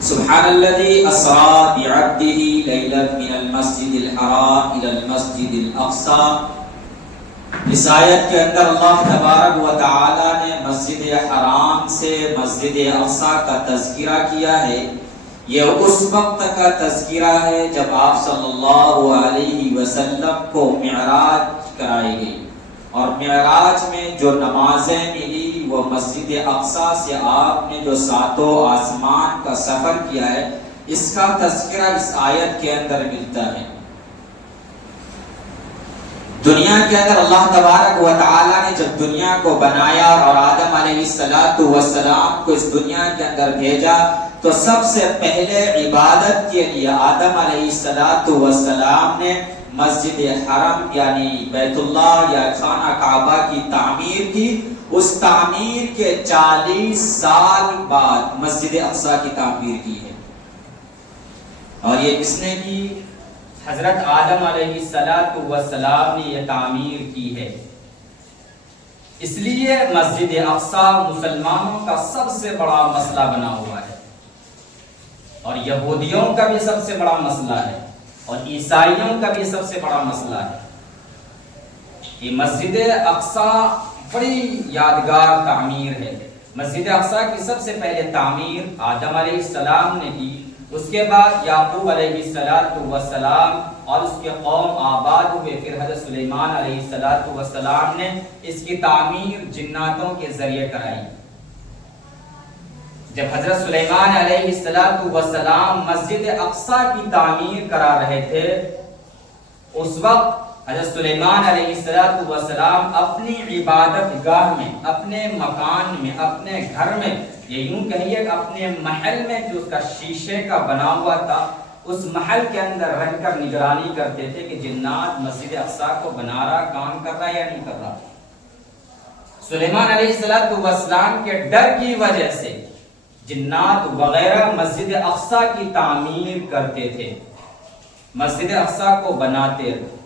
سبحان الذي اسرا بعبده ليلا من المسجد الحرام الى المسجد الاقصى۔ اس آیت کے اندر اللہ تبارک و تعالی نے مسجد حرام سے مسجد اقصی کا تذکرہ کیا ہے۔ یہ اس وقت کا تذکرہ ہے جب آپ صلی اللہ علیہ وسلم کو معراج کرائی گئی، اور معراج میں جو نمازیں ملی وہ مسجد اقصی سے آپ نے جو ساتوں آسمان کا سفر کیا ہے اس کا تذکرہ اس آیت کے اندر ملتا ہے۔ دنیا کے اندر اللہ تبارک و تعالی نے جب دنیا کو بنایا اور آدم علیہ السلام کو اس دنیا کے اندر بھیجا تو سب سے پہلے عبادت کے لیے آدم علیہ السلام نے مسجد حرم یعنی بیت اللہ یا خانہ کعبہ کی تعمیر کی۔ اس تعمیر کے 40 سال بعد مسجد اقصی کی تعمیر کی ہے، اور یہ کس نے کی؟ حضرت آدم علیہ السلام نے یہ تعمیر کی ہے۔ اس لیے مسجد اقصی مسلمانوں کا سب سے بڑا مسئلہ بنا ہوا ہے، اور یہودیوں کا بھی سب سے بڑا مسئلہ ہے، اور عیسائیوں کا بھی سب سے بڑا مسئلہ ہے۔ یہ مسجد اقصی بڑی یادگار تعمیر ہے۔ مسجد اقصی کی سب سے پہلے تعمیر آدم علیہ السلام نے کی، اس کے بعد یعقوب علیہ السلام اور اس کے قوم آباد ہوئے، پھر حضرت سلیمان علیہ السلام نے اس کی تعمیر جناتوں کے ذریعے کرائی۔ جب حضرت سلیمان علیہ السلام مسجد اقصی کی تعمیر کرا رہے تھے، اس وقت حضرت سلیمان علیہ السلام اپنی عبادت گاہ میں، اپنے مکان میں، اپنے گھر میں، یہ یوں کہیے کہ اپنے محل میں جو اس کا شیشے کا بنا ہوا تھا، اس محل کے اندر رہ کر نگرانی کرتے تھے کہ جنات مسجد اقصی کو بنا رہا، کام کر رہا یا نہیں کر رہا۔ سلیمان علیہ السلام کے ڈر کی وجہ سے جنات وغیرہ مسجد اقصی کی تعمیر کرتے تھے، مسجد اقصی کو بناتے تھے۔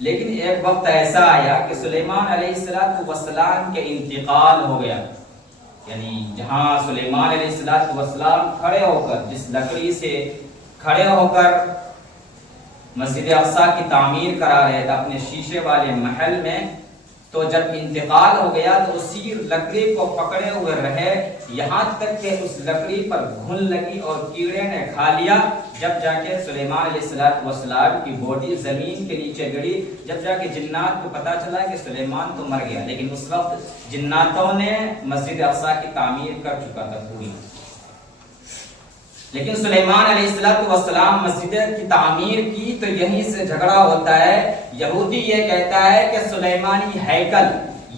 لیکن ایک وقت ایسا آیا کہ سلیمان علیہ السلام کے انتقال ہو گیا، یعنی جہاں سلیمان علیہ السلام کھڑے ہو کر، جس لکڑی سے کھڑے ہو کر مسجد اقصی کی تعمیر کرا رہے تھے اپنے شیشے والے محل میں، تو جب انتقال ہو گیا تو اسی لکڑی کو پکڑے ہوئے رہے، یہاں تک کہ اس لکڑی پر گھن لگی اور کیڑے نے کھا لیا۔ جب جا کے سلیمان علیہ السلام کی باڈی زمین کے نیچے گڑی، جب جا کے جنات کو پتا چلا کہ سلیمان تو مر گیا، لیکن اس وقت جناتوں نے مسجد اقصی کی تعمیر کر چکا تھا پوری۔ لیکن سلیمان علیہ السلام مسجد کی تعمیر کی تو یہیں سے جھگڑا ہوتا ہے۔ یہودی یہ کہتا ہے کہ سلیمانی ہیکل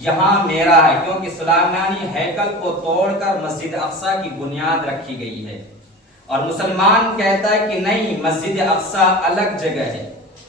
یہاں میرا ہے، کیونکہ سلیمانی ہیکل کو توڑ کر مسجد اقصی کی بنیاد رکھی گئی ہے، اور مسلمان کہتا ہے کہ نہیں، مسجد اقصی الگ جگہ ہے۔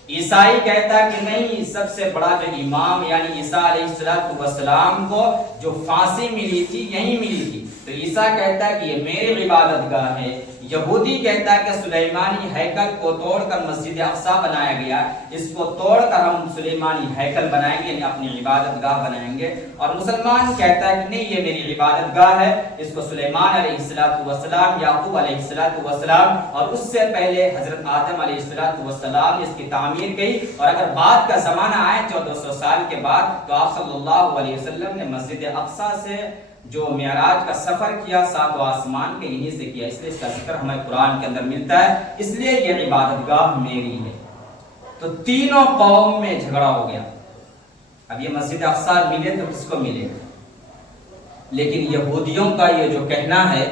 عیسائی کہتا ہے کہ نہیں، سب سے بڑا جو امام یعنی عیسیٰ علیہ السلام کو جو پھانسی ملی تھی یہیں ملی تھی، تو عیسیٰ کہتا ہے کہ یہ میری عبادت گاہ ہے۔ یہودی کہتا ہے کہ سلیمانی ہیکل کو توڑ کر مسجد اقصی بنایا گیا، اس کو توڑ کر ہم سلیمانی ہیکل بنائیں گے، یعنی اپنی عبادت گاہ بنائیں گے۔ اور مسلمان کہتا ہے کہ نہیں، یہ میری عبادت گاہ ہے، اس کو سلیمان علیہ السلام، یعقوب علیہ السلام اور اس سے پہلے حضرت آدم علیہ السلام نے اس کی تعمیر کی۔ اور اگر بعد کا زمانہ آئے 1400 سال کے بعد، تو آپ صلی اللہ علیہ وسلم نے مسجد اقصی سے جو معراج کا سفر کیا، ساتوں آسمان کے یہیں سے کیا، اس لیے اس کا ذکر ہمیں قرآن کے اندر ملتا ہے، اس لیے یہ عبادت گاہ میری ہے۔ تو تینوں قوم میں جھگڑا ہو گیا۔ اب یہ مسجد اقصی ملے تو کس کو ملے؟ لیکن یہودیوں کا یہ جو کہنا ہے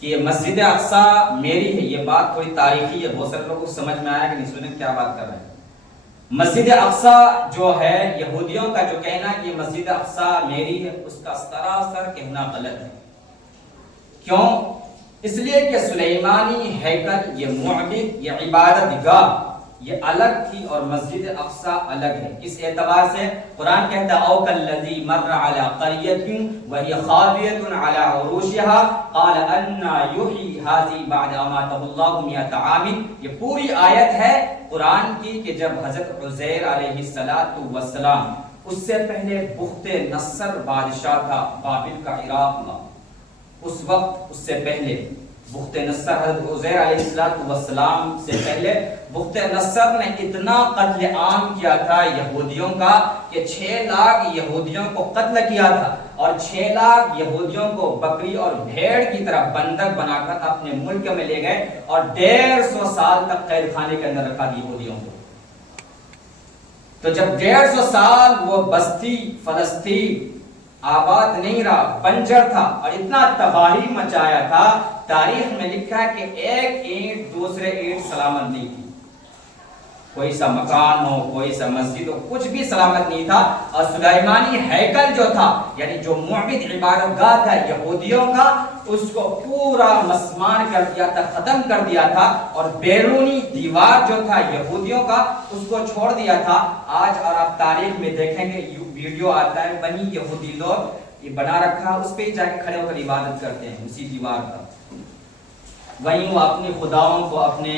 کہ یہ مسجد اقصی میری ہے، یہ بات تھوڑی تاریخی ہے، بہت سارے لوگوں کو سمجھ میں آیا کہ نہیں، سنیں کیا بات کر رہے ہیں۔ مسجد اقصی جو ہے یہودیوں کا جو کہنا کہ مسجد اقصی میری ہے، اس کا سراسر کہنا غلط ہے۔ کیوں؟ اس لیے کہ سلیمانی ہیکل، یہ معبد، یہ عبادت گاہ، یہ الگ تھی اور مسجد اقصی الگ ہے۔ کس اعتبار سے؟ قرآن کہتا ہے او کالذی مر علی قریۃ وہی خاویۃ علی عروشها قال انا یحیی ھذی بعد اماتہ اللہ مئۃ عام۔ یہ پوری آیت ہے قرآن کی کہ جب حضرت عزیر علیہ السلام، اس سے پہلے بخت نصر بادشاہ تھا بابل کا عراق میں، اس وقت اس سے پہلے بخت نصر حضرت عزیر علیہ السلام سے پہلے بخت نصر نے اتنا قتل عام کیا تھا یہودیوں کا کہ 6 لاکھ یہودیوں کو قتل کیا تھا، اور 6 لاکھ یہودیوں کو بکری اور بھیڑ کی طرح بندک بنا کر اپنے ملک میں لے گئے اور 150 سال تک قید خانے کے اندر رکھا یہودیوں کو۔ تو جب 150 سال وہ بستی فلسطین آباد نہیں رہا، بنجر تھا اور اتنا تباہی مچایا تھا، تاریخ میں لکھا ہے کہ ایک اینٹ دوسرے اینٹ سلامت نہیں تھی، کوئی سا مکان ہو، کوئی سا مسجد ہو، کچھ بھی سلامت نہیں تھا۔ اور سلیمانی ہیکل جو تھا، یعنی جو معبد عبادت گاہ تھا یہودیوں کا، اس کو پورا مسمار کر دیا تھا، ختم کر دیا تھا، اور بیرونی دیوار جو تھا یہودیوں کا اس کو چھوڑ دیا تھا۔ آج اور آپ تاریخ میں دیکھیں گے ویڈیو آتا ہے، وہیں یہودی لوگ یہ بنا رکھا، اس پہ جا کے کھڑے ہو کر عبادت کرتے ہیں اسی دیوار پر، وہیں وہ اپنے خداؤں کو، اپنے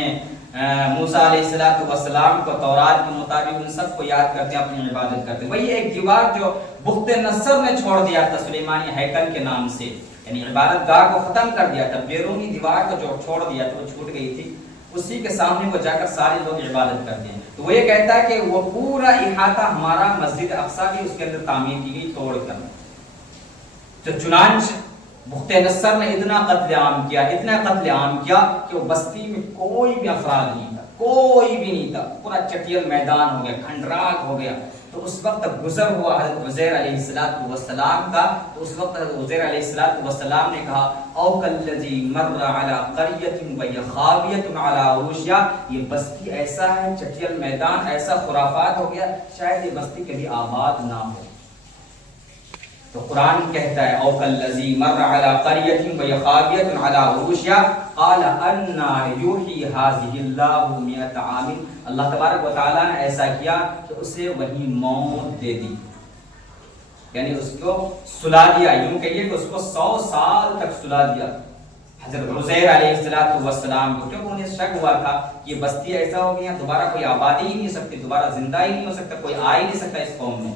موسیٰ علیہ السلام کو تورات کے مطابق ان سب کو یاد کرتے ہیں، اپنی عبادت کرتے ہیں۔ وہی ایک دیوار جو بخت نصر نے چھوڑ دیا تھا سلیمانی ہیکل کے نام سے، یعنی عبادت گاہ کو ختم کر دیا تھا، بیرونی دیوار کو جو چھوڑ دیا تھا وہ چھوٹ گئی تھی، اسی کے سامنے وہ جا کر سارے لوگ عبادت کرتے ہیں۔ تو وہ یہ کہتا ہے کہ وہ پورا احاطہ ہمارا مسجد اقصی بھی اس کے اندر تعمیر کی گئی توڑ کر۔ تو چنانچہ بخت نصر نے اتنا قتل عام کیا، اتنا قتل عام کیا کہ وہ بستی میں کوئی بھی افراد نہیں تھا، کوئی بھی نہیں تھا، پورا چٹیل میدان ہو گیا، کھنڈرات ہو گیا۔ تو اس وقت گزر ہوا حضرت عزیر علیہ السلام کا، تو اس وقت حضرت عزیر علیہ السلام نے کہا او کالذی مر علی قریۃ وہی خاویۃ علی عروشہا، یہ بستی ایسا ہے، چٹیل میدان ایسا خرافات ہو گیا، شاید یہ بستی کبھی آباد نہ ہو۔ تو قرآن کہتا ہے او کالذی مر علی قریۃ وہی خاویۃ علی عروشہا قال انا یحیی ھذہ اللہ مئۃ عام، اللہ تبارک و تعالیٰ نے ایسا کیا کہ اسے وہی موت دے دی، یعنی اس کو سلا دیا، یوں کہیے کہ اس کو 100 سال تک سلا دیا حضرت عزیر علیہ السلام کو، کیونکہ انہیں شک ہوا تھا کہ یہ بستی ایسا ہو گیا دوبارہ کوئی آبادی ہی نہیں سکتی، دوبارہ زندہ ہی نہیں ہو سکتا، کوئی آ ہی نہیں سکتا اس قوم میں۔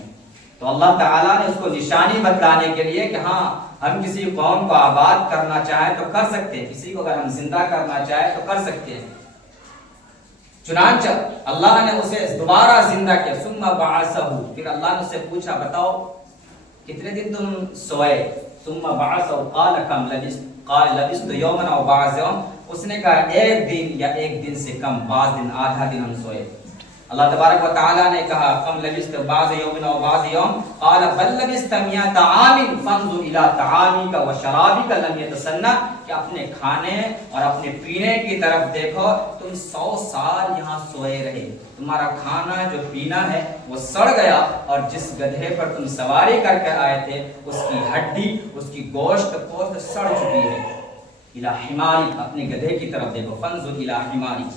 تو اللہ تعالیٰ نے اس کو نشانی بتلانے کے لیے کہ ہاں ہم کسی قوم کو آباد کرنا چاہیں تو کر سکتے ہیں، کسی کو اگر ہم زندہ کرنا چاہیں تو کر سکتے ہیں۔ چنانچہ اللہ نے اسے دوبارہ زندہ کیا، ثم بعثہ، پھر اللہ نے اسے پوچھا بتاؤ کتنے دن تم سوئے، ثم بعثہ قال کم لبثت، قال لبثت یوما او بعض یوم، اس نے کہا ایک دن یا ایک دن سے کم، بعض دن، آدھا دن ہم سوئے۔ اللہ تبارک و تعالیٰ نے کہا کم لبثت بعض یوم او بعض یوم، قال بل لبثت مئۃ عام فانظر الی طعامک و شرابک لم یتسنہ، کہ اپنے کھانے اور اپنے پینے کی طرف دیکھو، تم 100 سال یہاں سوئے رہے، تمہارا کھانا جو پینا ہے وہ سڑ گیا، اور جس گدھے پر تم سواری کر کے آئے تھے اس کی ہڈی، اس کی گوشت پوست سڑ چکی ہے۔ الی حماری، اپنے گدھے کی طرف دیکھو، فانظر الی حماری۔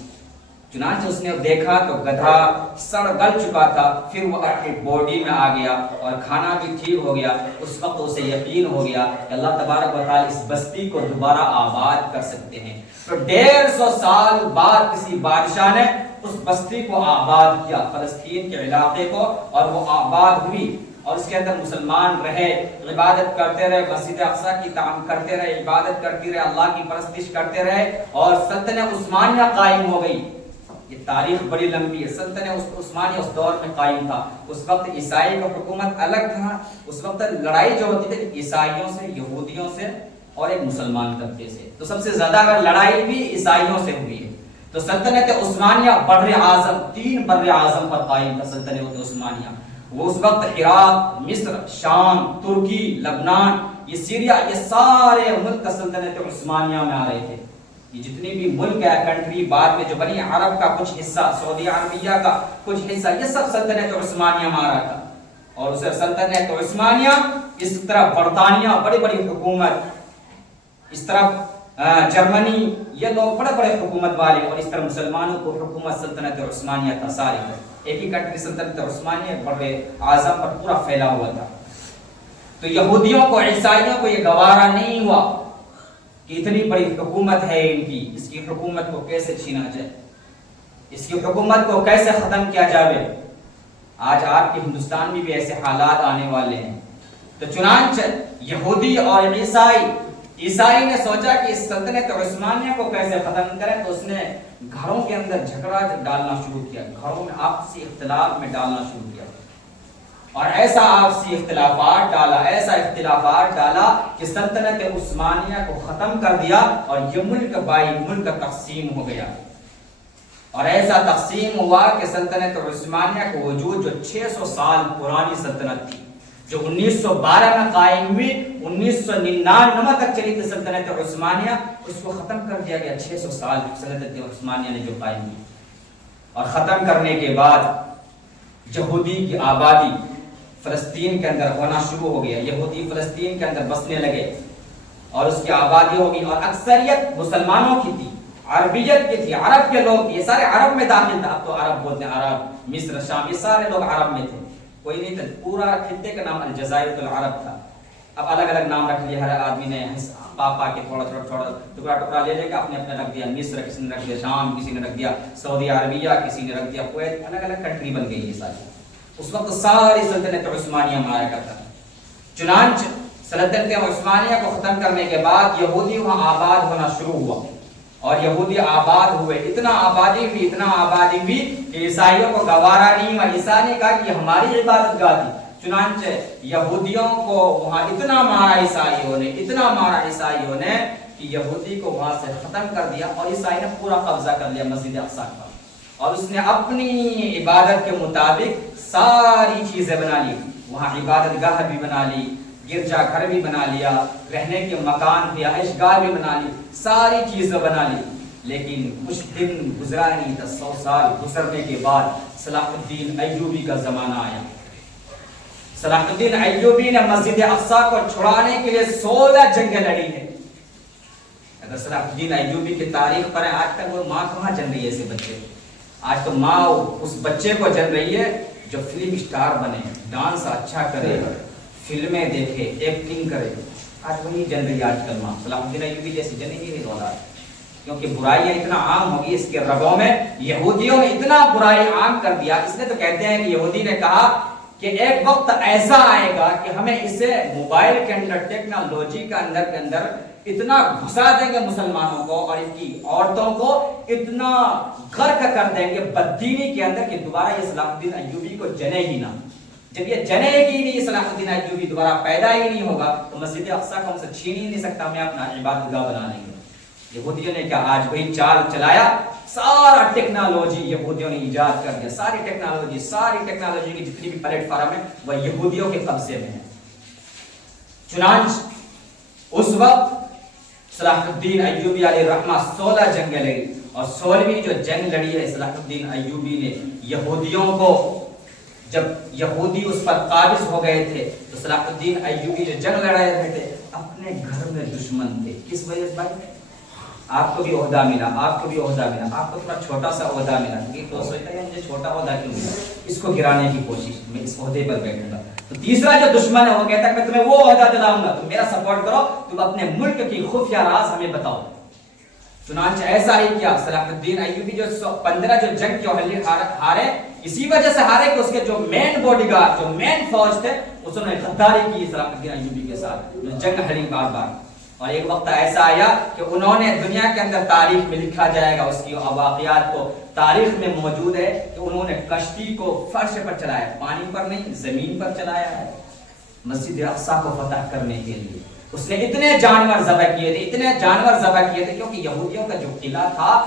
چنانچہ اس نے دیکھا تو گدھا سڑ گل چکا تھا، پھر وہ اپنی باڈی میں آ گیا اور کھانا بھی ٹھیک ہو گیا۔ اس وقت اسے یقین ہو گیا کہ اللہ تبارک و تعالی اس بستی کو دوبارہ آباد کر سکتے ہیں۔ تو 150 سال بعد کسی بادشاہ نے اس بستی کو آباد کیا، فلسطین کے علاقے کو، اور وہ آباد ہوئی، اور اس کے اندر مسلمان رہے، عبادت کرتے رہے، مسجد اقصی کی تعمیر کرتے رہے، عبادت کرتے رہے، اللہ کی پرستش کرتے رہے، اور سلطنت عثمانیہ قائم ہو گئی۔ یہ تاریخ بڑی لمبی ہے، سلطنت عثمانیہ اس دور میں قائم تھا۔ اس وقت عیسائی کا حکومت الگ تھا، اس وقت لڑائی جو ہوتی تھی عیسائیوں سے، یہودیوں سے اور ایک مسلمان طبقے سے، تو سب سے زیادہ اگر لڑائی بھی عیسائیوں سے ہوئی ہے۔ تو سلطنت عثمانیہ بر اعظم، 3 بر اعظم پر قائم تھا سلطنت عثمانیہ۔ وہ اس وقت عراق، مصر، شام، ترکی، لبنان، یہ سیریا، یہ سارے ملک سلطنت عثمانیہ میں آ رہے تھے۔ یہ جتنی بھی ملک ہے، کنٹری بعد میں جو بنی عرب کا کچھ حصہ، سعودی عربیہ کا کچھ حصہ، یہ سب سلطنت عثمانیہ میں آ رہا تھا۔ اور اسے سلطنت عثمانیہ، اس طرف برطانیہ بڑی بڑی حکومت، اس طرف جرمنی، یہ لوگ بڑے بڑے حکومت والے، اور اس طرح مسلمانوں کو حکومت سلطنت عثمانیہ تھا، ساری ایک ہی کنٹری سلطنت عثمانیہ بڑے اعظم پر پورا پھیلا ہوا تھا۔ تو یہودیوں کو، عیسائیوں کو یہ گوارا نہیں ہوا کہ اتنی بڑی حکومت ہے ان کی، اس کی حکومت کو کیسے چھینا جائے، اس کی حکومت کو کیسے ختم کیا جائے۔ آج آپ کے ہندوستان میں بھی ایسے حالات آنے والے ہیں۔ تو چنانچہ یہودی اور عیسائی عیسائی نے سوچا کہ اس سلطنت عثمانیہ کو کیسے ختم کریں، تو اس نے گھروں کے اندر جھگڑا ڈالنا شروع کیا، گھروں میں آپسی اختلاف میں ڈالنا شروع کیا، اور ایسا آپسی اختلافات ڈالا کہ سلطنت عثمانیہ کو ختم کر دیا، اور یہ ملک بائی ملک تقسیم ہو گیا۔ اور ایسا تقسیم ہوا کہ سلطنت عثمانیہ کا وجود جو 600 سال پرانی سلطنت تھی، جو 1912 میں قائم ہوئی، 1999 تک چلی تھی سلطنت عثمانیہ، اس کو ختم کر دیا گیا۔ 600 سال سلطنت عثمانیہ نے جو قائم کی، اور ختم کرنے کے بعد یہودی کی آبادی فلسطین کے اندر ہونا شروع ہو گیا، یہودی فلسطین کے اندر بسنے لگے، اور اس کی آبادی ہوگی، اور اکثریت مسلمانوں کی تھی، عربیت کی تھی، عرب کے لوگ، یہ سارے عرب میں داخل تھا۔ اب تو عرب بولتے ہیں، عرب، مصر، شام، یہ سارے لوگ عرب میں تھے، کوئی نہیں تھا۔ پورا خطے کا نام الجزائر العرب تھا۔ اب الگ الگ نام رکھ لیا، ہر آدمی نے پاپا کے تھوڑا ٹکڑا لے لے کے اپنے رکھ دیا۔ مصر کسی نے رکھ دیا، شام کسی نے رکھ دیا، سعودی عربیہ کسی نے رکھ دیا، کویت، الگ الگ کنٹری بن گئی یہ ساری۔ اس وقت ساری سلطنت عثمانیہ مارا کرتا تھا۔ چنانچہ سلطنت عثمانیہ کو ختم کرنے کے بعد یہودی وہاں آباد ہونا شروع ہوا، اور یہودی آباد ہوئے، اتنا آبادی ہوئی کہ عیسائیوں کو گوارا نہیں، اور عیسیٰ نے کہا کہ ہماری عبادت گاہ تھی۔ چنانچہ یہودیوں کو وہاں اتنا مارا عیسائیوں نے کہ یہودی کو وہاں سے ختم کر دیا، اور عیسائی نے پورا قبضہ کر لیا مسجد اقصی پر، اور اس نے اپنی عبادت کے مطابق ساری چیزیں بنا لی، وہاں عبادت گاہ بھی بنا لی، گرجا گھر بھی بنا لیا، رہنے کے مکان بھی، رہائش گاہ بھی بنا لی، ساری چیزیں بنا لی۔ لیکن کچھ دن گزرا نہیں تھا، 100 سال گزرنے کے بعد صلاح الدین ایوبی کا زمانہ آیا۔ صلاح الدین ایوبی نے مسجد اقصی کو چھڑانے کے لیے 16 جنگیں لڑی ہیں۔ اگر صلاح الدین ایوبی کی تاریخ پڑھیں، آج تک وہ ماں کہاں جن رہی ہے ایسے بچے؟ آج تو ماں اس بچے کو جن رہی ہے جو فلم اسٹار بنے، ڈانس اچھا کرے، فلمیں دیکھے، ایکٹنگ کرے، آج وہی جن رہی ہے آج کل ماں۔ صلاح الدین ایوبی جیسی جنیں گی نہیں اولاد، کیونکہ برائیاں اتنا عام ہوگی اس کے رگوں میں، یہودیوں نے اتنا برائی عام کر دیا۔ اس نے تو کہتے ہیں کہ یہودی نے کہا کہ ایک وقت ایسا آئے گا کہ ہمیں اسے موبائل کے اندر، ٹیکنالوجی کا اندر اتنا گھسا دیں گے مسلمانوں کو، اور ان کی عورتوں کو اتنا غرق کر دیں گے بددینی کے اندر کہ دوبارہ یہ صلاح الدین ایوبی کو جنے ہی نہ۔ جب یہ جنے گی نہیں صلاح الدین ایوبی، دوبارہ پیدا ہی نہیں ہوگا، تو مسجد اقصی کو ہم سے چھین ہی نہیں سکتا، ہمیں اپنا عبادت گاہ بنا لیں گے۔ یہودیوں نے کیا آج وہی چال چلایا، سارا ٹیکنالوجی یہودیوں نے ایجاد کر دیا، ساری ٹیکنالوجی کی جتنی بھی پلیٹ فارم ہے وہ یہودیوں کے قبضے میں ہے۔ چنانچہ اس وقت صلاح الدین ایوبی علیہ الرحمہ 16 جنگیں لڑی، اور 16ویں جو جنگ لڑی ہے صلاح الدین ایوبی نے یہودیوں کو، جب یہودی اس پر قابض ہو گئے تھے تو صلاح الدین ایوبی جو جنگ لڑ رہے تھے اپنے گھر میں دشمن تھے۔ کس وجہ سے بھائی؟ آپ کو بھی عہدہ ملا، آپ کو تھوڑا چھوٹا سا عہدہ ملا، تو سوچتا ہے مجھے چھوٹا عہدہ کیوں ملا، اس کو گرانے کی کوشش، میں اس عہدے پر بیٹھوں گا۔ تو تیسرا جو دشمن ہے وہ کہتا ہے میں تمہیں وہ عہدہ دلاؤں گا، تم میرا سپورٹ کرو، تم اپنے ملک کی خفیہ راز ہمیں بتاؤ۔ چنانچہ ایسا ہی کیا، صلاح الدین ایوبی جو 15 جو جنگ کے ہارے، اسی وجہ سے ہارے کہ اس کے جو مین باڈی گارڈ، جو مین فوج تھے، اس نے غداری کی صلاح الدین ایوبی کے ساتھ، جو جنگ ہری بار بار۔ اور ایک وقت ایسا آیا کہ انہوں نے دنیا کے اندر تاریخ میں لکھا جائے گا، اس کی واقعات کو تاریخ میں موجود ہے کہ انہوں نے کشتی کو فرش پر چلایا، پانی پر نہیں، زمین پر چلایا ہے، مسجد اقصی کو فتح کرنے کے لیے۔ اس نے اتنے جانور ذبح کیے تھے کیونکہ یہودیوں کا جو قلعہ تھا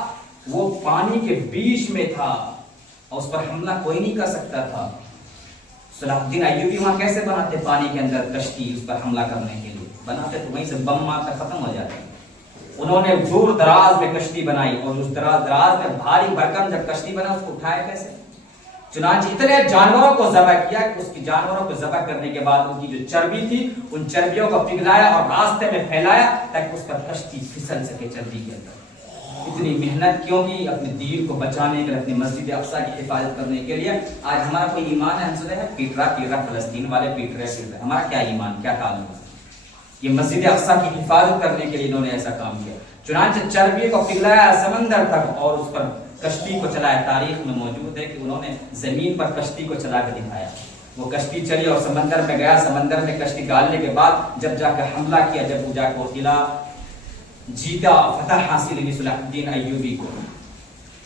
وہ پانی کے بیچ میں تھا، اور اس پر حملہ کوئی نہیں کر سکتا تھا۔ صلاح الدین ایوبی وہاں کیسے بناتے پانی کے اندر کشتی اس پر حملہ کرنے کے لیے؟ بناتے تو وہیں سے بم مار کر ختم ہو جاتے۔ انہوں نے دور دراز میں کشتی بنائی، اور اس دراز میں بھاری بھرکم جب کشتی بنا اس کو اٹھایا کیسے؟ چنانچہ اتنے جانوروں کو ذبح کیا کہ اس کی جانوروں کو ذبح کرنے کے بعد ان کی جو چربی تھی ان چربیوں کو پگھلایا اور راستے میں پھیلایا تاکہ اس پر کشتی پھسل سکے چربی کے اندر۔ اتنی محنت کیوں کی؟ اپنے دین کو بچانے کے لیے، اپنی مسجد اقصی کی حفاظت کرنے کے لیے۔ آج ہمارا کوئی ایمان ہے؟ ہم سن رہے ہیں پیٹ رہا فلسطین والے پیٹ رہے، ہمارا کیا ایمان، کیا تعلق ہے؟ یہ مسجد اقصی کی حفاظت کرنے کے لیے انہوں نے ایسا کام کیا۔ چنانچہ چربی کو پگھلایا سمندر تک اور اس پر کشتی کو چلایا۔ تاریخ میں موجود ہے کہ انہوں نے زمین پر کشتی کو چلا کے دکھایا۔ وہ کشتی چلی اور سمندر میں گیا، سمندر میں کشتی ڈالنے کے بعد جب جا کے حملہ کیا، جب وہ جا کے وہ قلعہ جیتا، فتح حاصل ہوئی صلاح الدین ایوبی کو،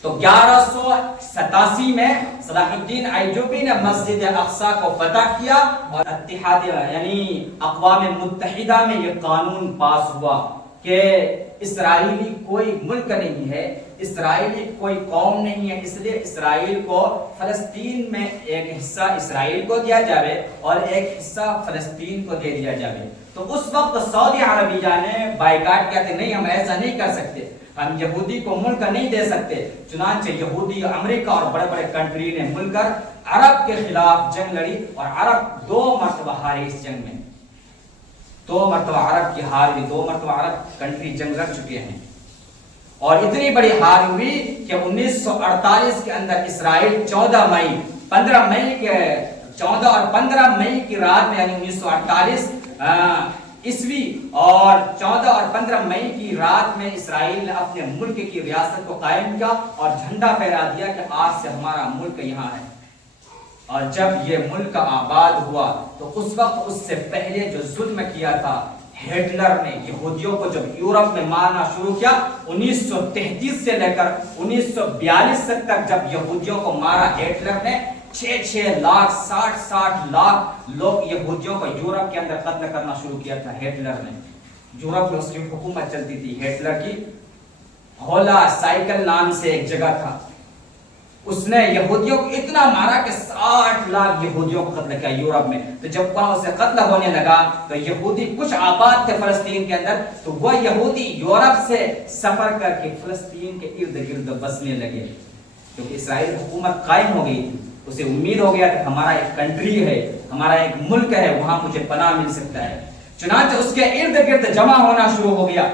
تو 1187 میں صلاح الدین ایوبی نے مسجد اقصی کو فتح کیا اور اتحاد یعنی اقوام متحدہ میں یہ قانون پاس ہوا کہ اسرائیلی کوئی ملک نہیں ہے، اسرائیلی کوئی قوم نہیں ہے، اس لیے اسرائیل کو فلسطین میں ایک حصہ اسرائیل کو دیا جاوے اور ایک حصہ فلسطین کو دے دیا جاوے۔ تو اس وقت سعودی عربیہ نے بائیکاٹ کیا کہ نہیں، ہم ایسا نہیں کر سکتے، ہم یہودی کو ملک نہیں دے سکتے۔ چنانچہ یہودی امریکہ اور بڑے بڑے کنٹری نے مل کر عرب کے خلاف جنگ لڑی اور عرب 2 مرتبہ ہارے اس جنگ میں، 2 مرتبہ عرب کی ہار ہوئی، 2 مرتبہ عرب کنٹری جنگ لڑ چکے ہیں، اور اتنی بڑی ہار ہوئی کہ 1948 کے اندر اسرائیل 14 مئی 15 مئی کے 14 اور 15 مئی کی رات میں، یعنی 1948 عیسوی اور 14 اور 15 مئی کی رات میں اسرائیل نے اپنے ملک کی ریاست کو قائم کیا اور جھنڈا پھہرا دیا کہ آج سے ہمارا ملک یہاں ہے۔ اور جب یہ ملک آباد ہوا تو اس وقت اس سے پہلے جو ظلم کیا تھا ہٹلر نے یہودیوں کو، جب یورپ میں مارنا شروع کیا 1933 سے لے کر 1942 تک جب یہودیوں کو مارا ہٹلر نے، 6 لاکھ 60 لاکھ لوگ یہودیوں کو یورپ کے اندر قتل کرنا شروع کیا تھا ہٹلر نے۔ یورپ میں اس کی حکومت چلتی تھی ہٹلر کی، ہولا سائیکل نام سے ایک جگہ تھا، اس نے یہودیوں کو اتنا مارا کہ 60 لاکھ یہودیوں کو قتل کیا یورپ میں۔ تو جب وہاں اسے قتل ہونے لگا تو یہودی کچھ آباد تھے فلسطین کے اندر، تو وہ یہودی یورپ سے سفر کر کے فلسطین کے ارد گرد بسنے لگے، کیونکہ اسرائیل حکومت قائم ہو گئی تھی۔ اسے امید ہو گیا کہ ہمارا ایک کنٹری ہے، ہمارا ایک ملک ہے، وہاں مجھے پناہ مل سکتا ہے۔ چنانچہ اس کے ارد گرد جمع ہونا شروع ہو گیا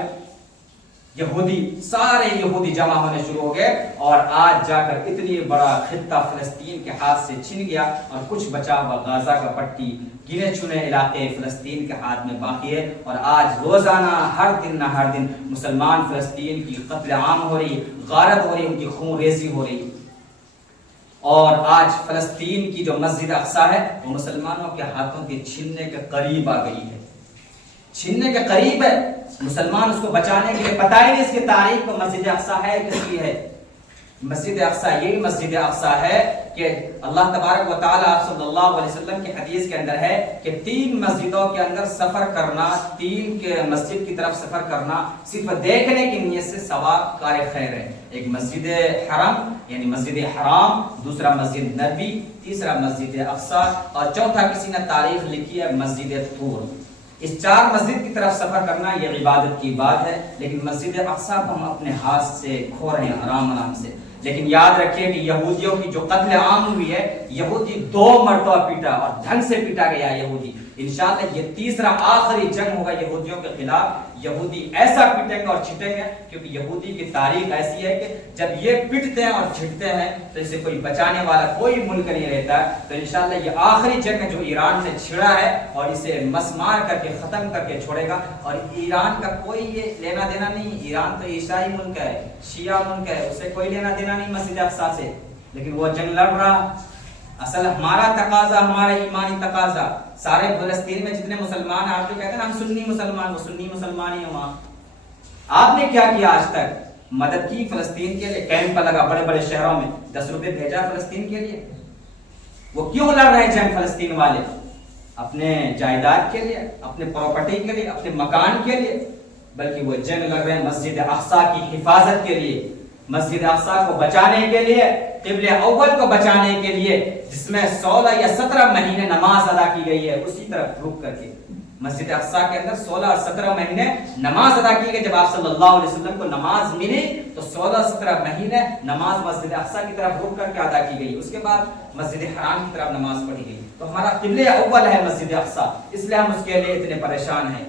یہودی، سارے یہودی جمع ہونے شروع ہو گئے، اور آج جا کر اتنی بڑا خطہ فلسطین کے ہاتھ سے چھن گیا، اور کچھ بچا ہوا غزہ کا پٹی، گنے چنے علاقے فلسطین کے ہاتھ میں باقی ہے، اور آج روزانہ ہر دن نہ ہر دن مسلمان فلسطین کی قتل عام ہو رہی، غارت ہو رہی، ان کی خون ریزی ہو رہی۔ اور آج فلسطین کی جو مسجد اقصی ہے وہ مسلمانوں کے ہاتھوں کے چھننے کے قریب آ گئی ہے، چھننے کے قریب ہے۔ مسلمان اس کو بچانے کے لیے پتہ ہی نہیں اس کی تاریخ کو، مسجد اقصی ہے کس کی ہے؟ مسجد اقصی یہی مسجد اقصی ہے کہ اللہ تبارک و تعالی آپ صلی اللہ علیہ وسلم کی حدیث کے اندر ہے کہ 3 مسجدوں کے اندر سفر کرنا، 3 کے مسجد کی طرف سفر کرنا صرف دیکھنے کی نیت سے ثواب کار خیر ہے۔ ایک مسجد حرم یعنی مسجد حرام، دوسرا مسجد نبی، تیسرا مسجد اقصی، اور چوتھا کسی نے تاریخ لکھی ہے مسجد طور۔ اس 4 مسجد کی طرف سفر کرنا یہ عبادت کی بات ہے، لیکن مسجد اقصی کو ہم اپنے ہاتھ سے کھو رہے ہیں آرام سے۔ لیکن یاد رکھیے کہ یہودیوں کی جو قتل عام ہوئی ہے، یہودی 2 مرتبہ پیٹا اور ڈھنگ سے پیٹا گیا یہودی۔ انشاءاللہ یہ تیسرا آخری جنگ ہوگا یہودیوں کے خلاف، یہودی ایسا پیٹیں گے اور چھٹیں گے، کیونکہ یہودی کی تاریخ ایسی ہے کہ جب یہ پٹتے ہیں اور چھٹتے ہیں تو اسے کوئی بچانے والا کوئی ملک نہیں رہتا۔ تو انشاءاللہ یہ آخری جنگ جو ایران سے چھڑا ہے اور اسے مسمار کر کے ختم کر کے چھوڑے گا، اور ایران کا کوئی یہ لینا دینا نہیں، ایران تو عیسائی ملک ہے، شیعہ ملک ہے، اسے کوئی لینا دینا نہیں مسجد اقصی سے، لیکن وہ جنگ لڑ رہا۔ اصل ہمارا تقاضا، ہمارا ایمانی تقاضا، سارے فلسطین میں جتنے مسلمان ہیں، آپ جو کہتے ہیں ہم سنی مسلمان، وہ سنی مسلمان ہی ہیں وہاں۔ آپ نے کیا کیا آج تک؟ مدد کی فلسطین کے لیے، کیمپ لگا بڑے بڑے شہروں میں، 10 روپے بھیجا فلسطین کے لیے۔ وہ کیوں لڑ رہے ہیں جنگ فلسطین والے؟ اپنے جائیداد کے لیے، اپنے پراپرٹی کے لیے، اپنے مکان کے لیے، بلکہ وہ جنگ لڑ رہے ہیں مسجد اقصی کی حفاظت کے لیے، مسجد اقصی کو بچانے کے لیے، قبلہ اول کو بچانے کے لیے، جس میں 16 یا 17 مہینے نماز ادا کی گئی ہے، اسی طرف رک کر کے مسجد اقصی کے اندر 16 اور 17 مہینے نماز ادا کی گئی۔ جب آپ صلی اللہ علیہ وسلم کو نماز ملی تو 16-17 مہینے نماز مسجد اقصی کی طرف رک کر کے ادا کی گئی، اس کے بعد مسجد حرام کی طرف نماز پڑھی گئی۔ تو ہمارا قبلہ اول ہے مسجد اقصی، اس لیے ہم اس کے لیے اتنے پریشان ہیں۔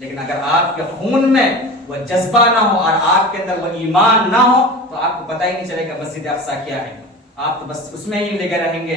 لیکن اگر آپ کے خون میں وہ جذبہ نہ ہو اور آپ کے اندر وہ ایمان نہ ہو تو آپ کو پتہ ہی نہیں چلے گا مسجد اقصی کیا ہے، آپ تو بس اس میں ہی لگے رہیں گے،